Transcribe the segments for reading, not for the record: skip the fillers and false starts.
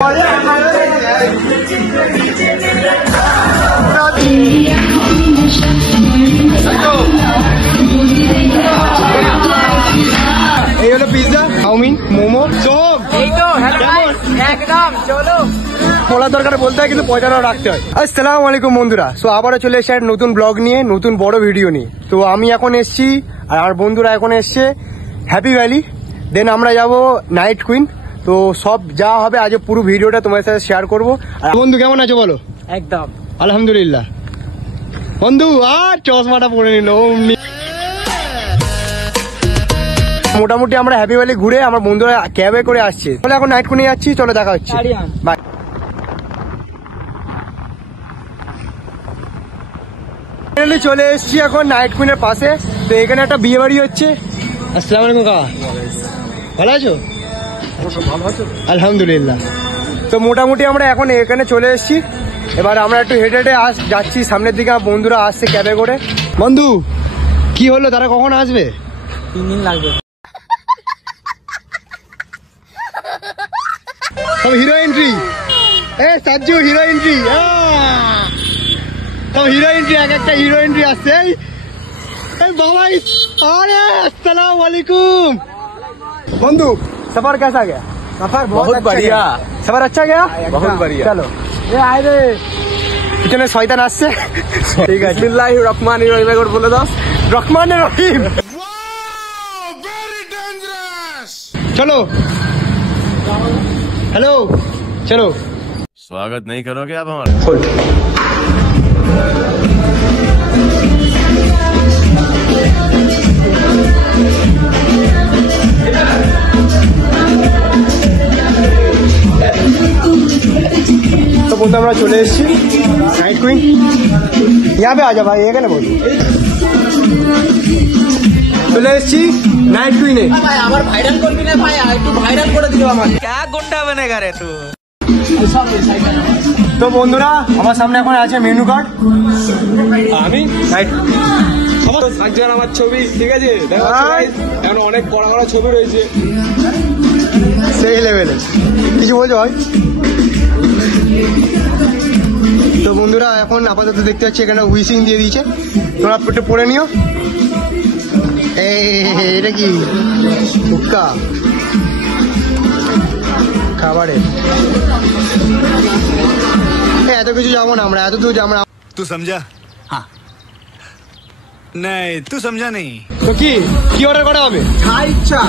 এই হলো pizza, chowmein, momo, chop. এই তো একদম চলো। বলার দরকার বলতে হয়, কিন্তু পয়সাটাও রাখতে হয়। আসসালামু আলাইকুম বন্ধুরা। সো আবারও চলে এসেছে একটা নতুন ব্লগ নিয়ে, নতুন বড় ভিডিও নিয়ে। তো আমি এখন এসছি আর আমার বন্ধুরা এখন এসছে হ্যাপি ভ্যালি। দেন আমরা যাব নাইট কুইন। তো সব যা হবে আজ পুরো ভিডিওটা তোমার সাথে শেয়ার করবো। আর বন্ধু কেমন আছো বলো? একদম আলহামদুলিল্লাহ। বন্ধু আর চশমাটা পরে নিল। মোটামুটি আমরা হ্যাপি ভ্যালি ঘুরে আমার বন্ধুরা ক্যাবে করে আসছে। তাহলে এখন নাইট কুইনে যাচ্ছি, চলো দেখা হচ্ছে। বাই। চলে এসছি এখন নাইট কুইনের পাশে। তো এখানে একটা বিয়ে বাড়ি হচ্ছে। আসসালামু আলাইকুম কাকা, ভালো আছো? আলহামদুলিল্লাহ। তো মোটামুটি আমরা এখন এখানে চলে এসেছি। এবার আমরা একটু হেঁটে হেঁটে যাচ্ছি সামনের দিকে। আমার বন্ধুরা আসছে ক্যাবে করে। বন্ধু কি হলো, তারা কখন আসবে? 3 দিন লাগবে। সব হিরো এন্ট্রি, সাজ্জু হিরো এন্ট্রি, সব হিরো এন্ট্রি, এক একটা হিরো এন্ট্রি আসছে। বাবাই, আরে আসসালামু আলাইকুম। বন্ধু सफर कैसा गया? सफर बहुत बढ़िया। सफर अच्छा गया? बहुत बढ़िया। चलो आए रे পিছনে শয়তান আসছে। ঠিক আছে, বিসমিল্লাহির রহমানির রহিম একবার বলে দাও। রহমানির রহিম। चलो हेलो चलो। स्वागत नहीं करोगे आप हमारा? तो বলতে আমরা চলে এসেছি নাইট কুইন। यहाँ पे आजा भाई, এখানে বল। চলে এসেছি নাইট কুইনে। ভাই আমার ভাইরাল করবি না ভাই, একটু ভাইরাল করে দিও আমাকে। क्या गुंडा बनेगा रे तू? তো বন্ধুরা আমার সামনে এখন আছে মেনু কার্ড। আমি নাইট থাকছেন আমার ছবি, ঠিক আছে? এখন অনেক কড়া কড়া ছবি রয়েছে, সেই লেভেলে কিছু বলছো ভাই? তো বন্ধুরা এখন আপাতত দেখতে পাচ্ছি এখানে উইসিং দিয়ে দিয়েছে। তোমরা একটু পড়ে নিও। এটা কি হুক্কা খাবারে? এত কিছু যাবো না আমরা, এত দূর যাবো না। तू समझा? हाँ नहीं तू समझा नहीं। তো কি কি অর্ডার করা হবে? ইচ্ছা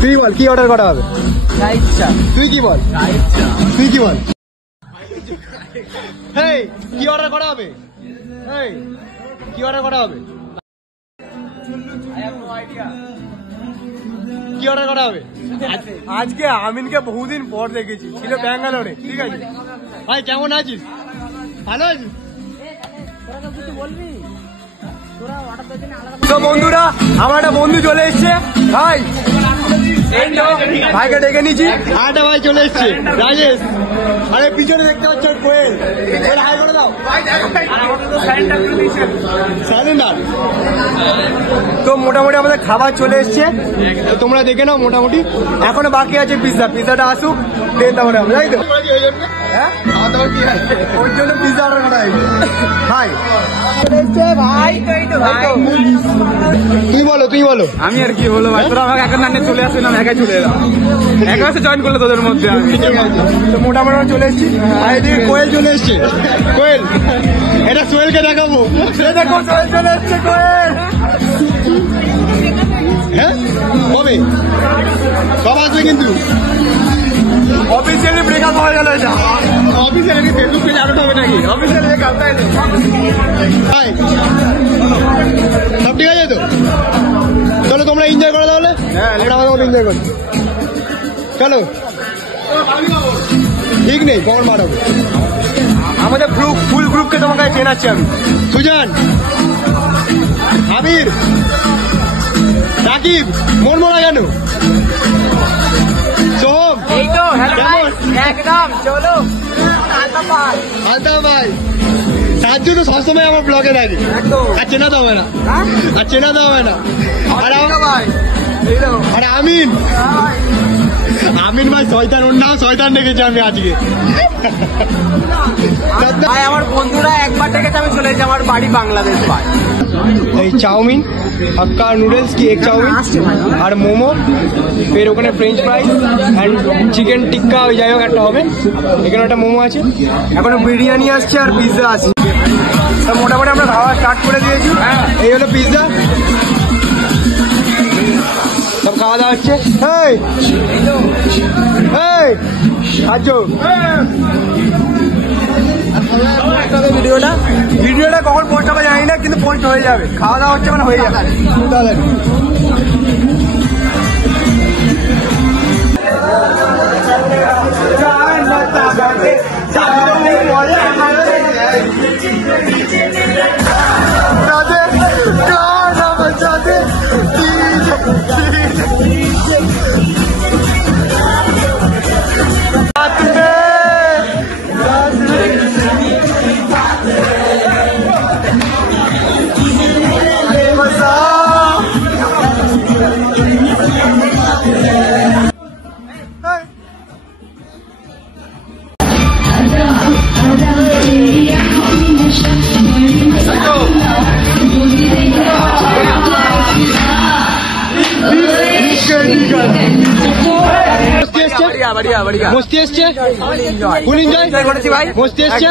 তুই বল কি অর্ডার করা হবে? ইচ্ছা তুই কি বল? তুই কি বল? হেই কি অর্ডার করা হবে? হেই কি অর্ডার করা হবে? কি অর্ডার করা হবে? আজকে আমিনকে বহুদিন পর দেখেছি, ছিল ব্যাঙ্গালোরে। ঠিক আছে ভাই, কেমন আছিস? ভালো আছিস? তো বন্ধুরা আমার একটা বন্ধু চলে এসছে। ভাই ভাইকে ডেকে নিচ্ছি। আরেকটা ভাই চলে এসছে, রাজেশ। আরে পিছনে দেখতে পাচ্ছ কোয়েল। হাই করে দাও। স্যালেন্ডার। তো মোটামুটি আমাদের খাবার চলে এসছে, তোমরা দেখে নাও। মোটামুটি এখনো বাকি আছে পিৎজা। পিৎজাটা আসুক, দেন তারপরে আমরা যাই তো। হ্যাঁ ওর জন্য পিৎজা অর্ডার করা হয়েছে। ভাই ভাই তুই বলো, তুই বলো। আমি আর কি বলবো ভাই, তোরা আমাকে এখন না চলে আসে না, একাই চলে এলাম। একা এসে জয়েন করলো তোদের মধ্যে আমি। তো মোটামুটি আমরা চলে এসেছি। আর এদিকে কোয়েল চলে এসছে। কোয়েল, এটা সোহেলকে দেখাবো। দেখো সোহেল চলে এসছে। কোয়েল হ্যাঁ কবে সব আসবে? কিন্তু অফিসিয়ালি ব্রেকআপ হয়ে গেল। এটা অফিসিয়ালি ফেসবুক পেজে আপলোড হবে নাকি? অফিসিয়ালি কালটাই ভাই সব ঠিক আছে তো? চলো তোমরা এনজয় করো তাহলে। আমরা আমাদের মতো এনজয় করি। চলো ঠিক নেই কখন মারাবো। আমাদের ফুল গ্রুপকে তোমাকে চেনাচ্ছি আমি। সুজান, আবির, রাকিব, মন মরা কেন? সোহম, এই তো একদম চলো। আলতা ভাই, সাহায্য তো সবসময় আমার ব্লগে থাকে। আর চেনা তো হবে না, আর চেনা তো হবে না। আর আমিন আমিন ভাই শয়তান, ওর নাম শয়তান রেখেছি আমি আজকে। ভাই আমার বন্ধুরা একবার ডেকেছে, আমি চলে যাই, আমার বাড়ি বাংলাদেশ ভাই। এই চাউমিন, হাক্কা নুডলস কি এগ চাউমিন আর মোমো, ফের ওখানে ফ্রেঞ্চ ফ্রাইস অ্যান্ড চিকেন টিক্কা, ওই যাই হোক একটা হবে। এখানে একটা মোমো আছে, এখনো বিরিয়ানি আসছে আর পিৎজা আছে। তো মোটামুটি আমরা খাওয়া স্টার্ট করে দিয়েছি। এই হলো পিৎজা, সব খাওয়া দাওয়া হচ্ছে। এই এই খাচ্ছ ভিডিওটা কখন পোস্ট হবে জানি না, কিন্তু পোস্ট হয়ে যাবে। খাওয়া দাওয়া হচ্ছে মানে হয়ে যাবে। মস্তি এসছে, ফুল এনজয় করেছি ভাই। মস্তি এসছে,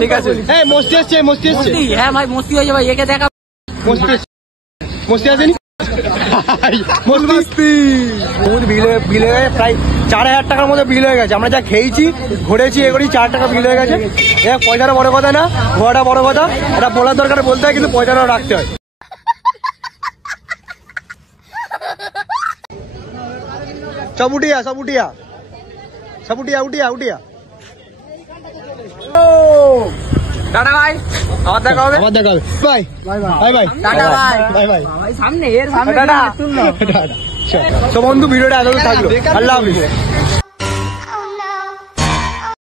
ঠিক আছে। হ্যাঁ মস্তি এসছে, মস্তি এসছে। হ্যাঁ ভাই মস্তি হয়ে যাবে, একে দেখা মস্তি এসছে, মস্তি আসেনি। মস্তি বিল হয়ে প্রায় 4000 টাকার মধ্যে বিল হয়ে গেছে। আমরা যা খেয়েছি, ঘুরেছি, এ করি, 4 টাকা বিল হয়ে গেছে। পয়সাটা বড় কথা না, ঘোরাটা বড় কথা। এটা বলার দরকার বলতে হয়, কিন্তু পয়সাটাও রাখতে হয়। সব উঠিয়া, সব উঠিয়া, সব উঠিয়া, উঠিয়া, উঠিয়া। টাটা ভাই, আবার দেখা হবে। আবার দেখা হবে। বাই বাই বাই বাই টাটা ভাই। Bye bye. সামনে এর সামনে টাটা। শুনলো। তো বন্ধু ভিডিওটা এতদূর থাকলো। আল্লাহ হাফিজ।